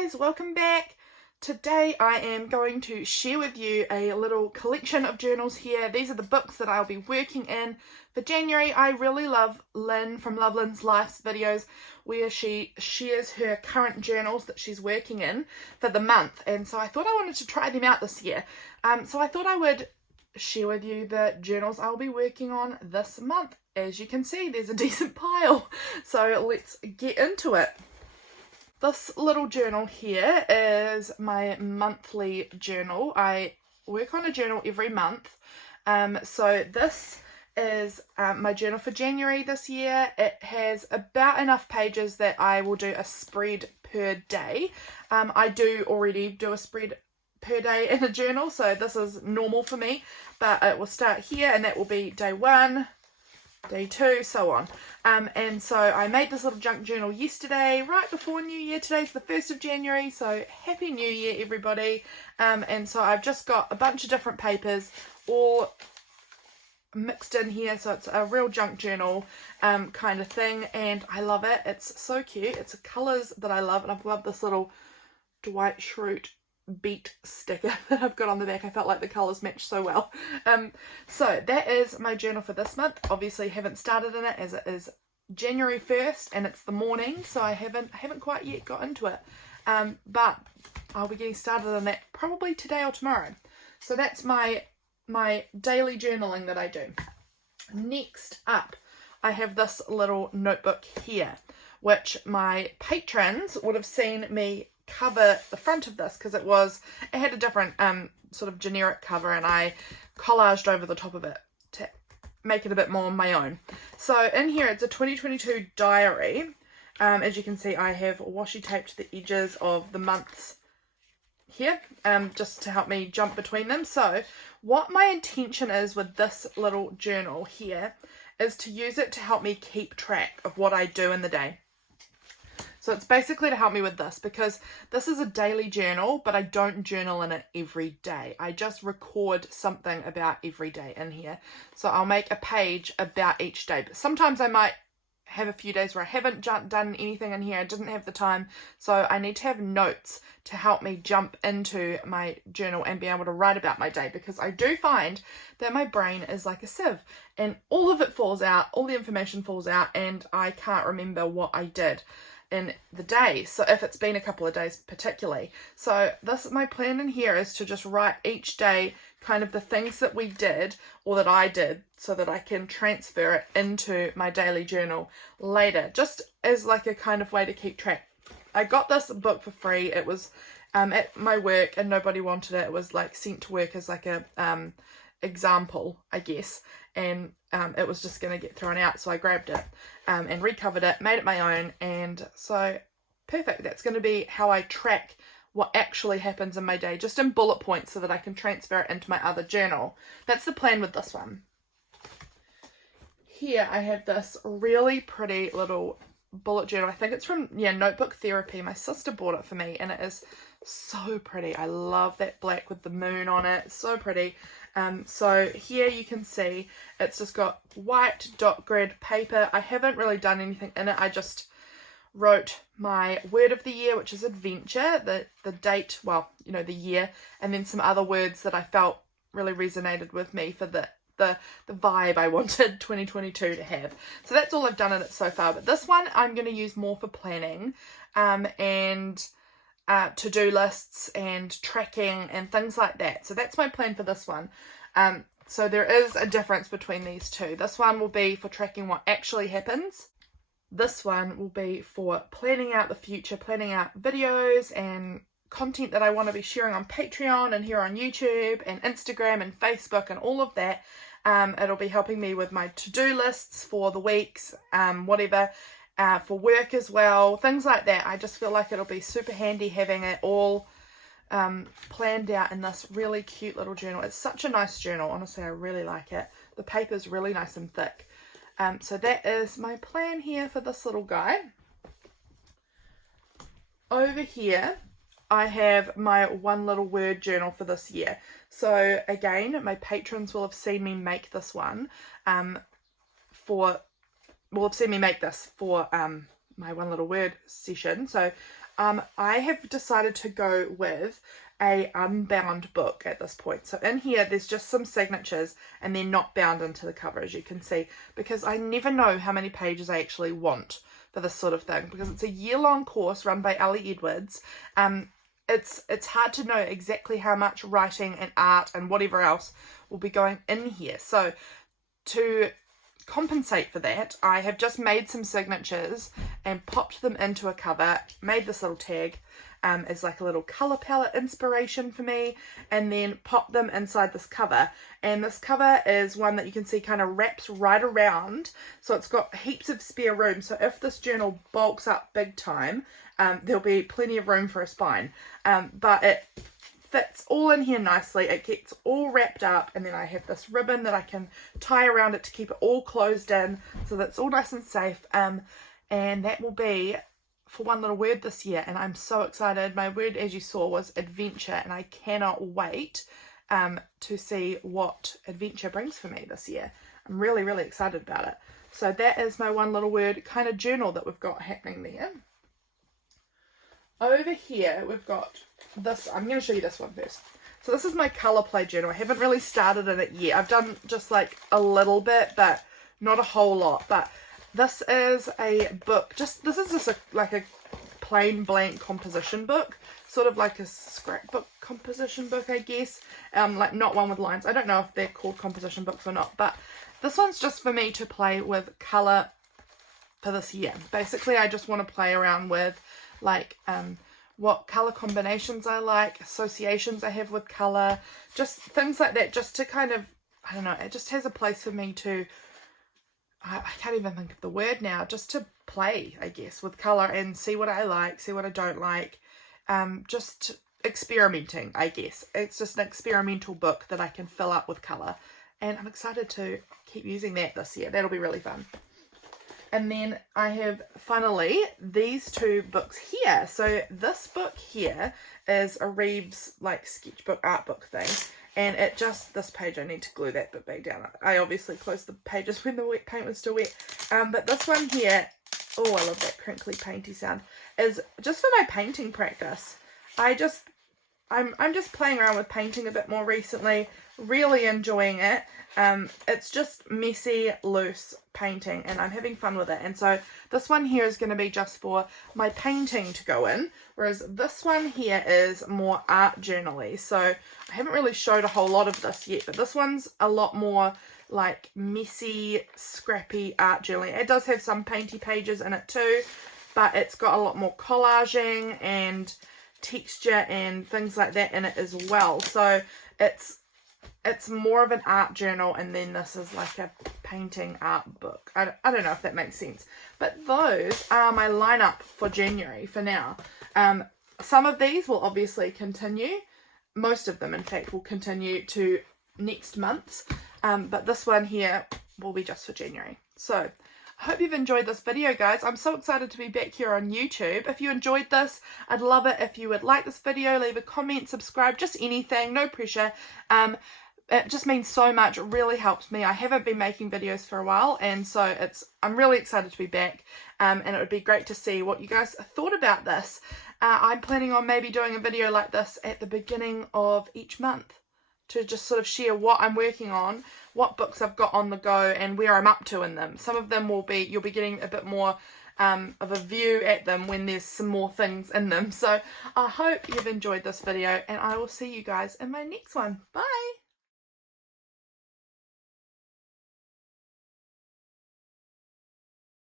guys, welcome back. Today I am going to share with you a little collection of journals here. These are the books that I'll be working in for January. I really love Lynn from LoveLynnsLife's videos where she shares her current journals that she's working in for the month, and so I thought I wanted to try them out this year. So I thought I would share with you the journals I'll be working on this month. As you can see, there's a decent pile, so let's get into it. This little journal here is my monthly journal. I work on a journal every month. So this is my journal for January this year. It has about enough pages that I will do a spread per day. I do already do a spread per day in a journal, so this is normal for me. But it will start here, and that will be day 1, day 2, so on. And so I made this little junk journal yesterday, right before New Year. Today's the 1st of January, so Happy New Year, everybody. And so I've just got a bunch of different papers all mixed in here, so it's a real junk journal kind of thing, and I love it. It's so cute. It's the colours that I love, and I've loved this little Dwight Schrute beat sticker that I've got on the back. I felt like the colours match so well. So that is my journal for this month. Obviously haven't started in it as it is January 1st and it's the morning, so I haven't quite yet got into it. But I'll be getting started on that probably today or tomorrow. So that's my daily journaling that I do. Next up, I have this little notebook here, which my patrons would have seen me cover the front of this because it had a different sort of generic cover, and I collaged over the top of it to make it a bit more my own. So in here it's a 2022 diary. As you can see, I have washi taped the edges of the months here just to help me jump between them. So what my intention is with this little journal here is to use it to help me keep track of what I do in the day. So it's basically to help me with this, because this is a daily journal, but I don't journal in it every day. I just record something about every day in here. So I'll make a page about each day, but sometimes I might have a few days where I haven't done anything in here. I didn't have the time, so I need to have notes to help me jump into my journal and be able to write about my day, because I do find that my brain is like a sieve and all of it falls out, all the information falls out, and I can't remember what I did in the day, so if it's been a couple of days particularly. So my plan in here is to just write each day kind of the things that we did or that I did, so that I can transfer it into my daily journal later, just as like a kind of way to keep track. I got this book for free. It was at my work and nobody wanted it. It was like sent to work as like a example, I guess, and it was just going to get thrown out, so I grabbed it and recovered it, made it my own, and so perfect. That's going to be how I track what actually happens in my day, just in bullet points, so that I can transfer it into my other journal. That's the plan with this one. Here I have this really pretty little bullet journal. I think it's from Notebook Therapy. My sister bought it for me, and it is so pretty. I love that black with the moon on it. It's so pretty. So here you can see it's just got white dot grid paper. I haven't really done anything in it. I just wrote my word of the year, which is adventure, the date, well, the year, and then some other words that I felt really resonated with me for the vibe I wanted 2022 to have. So that's all I've done in it so far. But this one I'm going to use more for planning and to-do lists and tracking and things like that. So that's my plan for this one. So there is a difference between these two. This one will be for tracking what actually happens. This one will be for planning out the future, planning out videos and content that I want to be sharing on Patreon and here on YouTube and Instagram and Facebook and all of that. It'll be helping me with my to-do lists for the weeks, whatever, for work as well, things like that. I just feel like it'll be super handy having it all planned out in this really cute little journal. It's such a nice journal. Honestly, I really like it. The paper's really nice and thick. So that is my plan here for this little guy. Over here, I have my one little word journal for this year. So again, my patrons will have seen me make this one for my one little word session. So I have decided to go with a unbound book at this point. So in here there's just some signatures and they're not bound into the cover, as you can see, because I never know how many pages I actually want for this sort of thing, because it's a year-long course run by Ellie Edwards. It's hard to know exactly how much writing and art and whatever else will be going in here. So to compensate for that, I have just made some signatures and popped them into a cover, made this little tag as like a little colour palette inspiration for me, and then popped them inside this cover. And this cover is one that you can see kind of wraps right around, so it's got heaps of spare room. So if this journal bulks up big time, there'll be plenty of room for a spine, but it fits all in here nicely. It gets all wrapped up, and then I have this ribbon that I can tie around it to keep it all closed in, so that's all nice and safe. And that will be for one little word this year, and I'm so excited. My word, as you saw, was adventure, and I cannot wait to see what adventure brings for me this year. I'm really, really excited about it. So that is my one little word kind of journal that we've got happening there. Over here we've got this. I'm going to show you this one first. So this is my colour play journal. I haven't really started in it yet. I've done just like a little bit, but not a whole lot. But this is a book. This is just like a plain blank composition book, sort of like a scrapbook composition book, I guess. Like not one with lines. I don't know if they're called composition books or not, but this one's just for me to play with colour for this year. Basically, I just want to play around with like what colour combinations I like, associations I have with colour, just things like that, just to kind of, I don't know, it just has a place for me to, I can't even think of the word now, just to play, I guess, with colour and see what I like, see what I don't like, just experimenting, I guess. It's just an experimental book that I can fill up with colour, and I'm excited to keep using that this year. That'll be really fun. And then I have finally these two books here. So this book here is a Reeves like sketchbook art book thing, and it just, this page, I need to glue that bit back down. I obviously closed the pages when the wet paint was still wet, but this one here, oh, I love that crinkly painty sound, is just for my painting practice. I'm just playing around with painting a bit more recently, really enjoying it. It's just messy, loose painting, and I'm having fun with it. And so this one here is going to be just for my painting to go in, whereas this one here is more art journal-y. So I haven't really showed a whole lot of this yet, but this one's a lot more like messy, scrappy art journaling. It does have some painty pages in it too, but it's got a lot more collaging and texture and things like that in it as well. So it's more of an art journal, and then this is like a painting art book. I don't know if that makes sense, but those are my lineup for January for now. Some of these will obviously continue. Most of them, in fact, will continue to next month's, but this one here will be just for January. So I hope you've enjoyed this video, guys. I'm so excited to be back here on YouTube. If you enjoyed this, I'd love it if you would like this video, leave a comment, subscribe, just anything, no pressure. It just means so much. It really helps me. I haven't been making videos for a while, and so I'm really excited to be back, and it would be great to see what you guys thought about this. I'm planning on maybe doing a video like this at the beginning of each month to just sort of share what I'm working on, what books I've got on the go, and where I'm up to in them. Some of them you'll be getting a bit more of a view at them when there's some more things in them. So I hope you've enjoyed this video, and I will see you guys in my next one. Bye!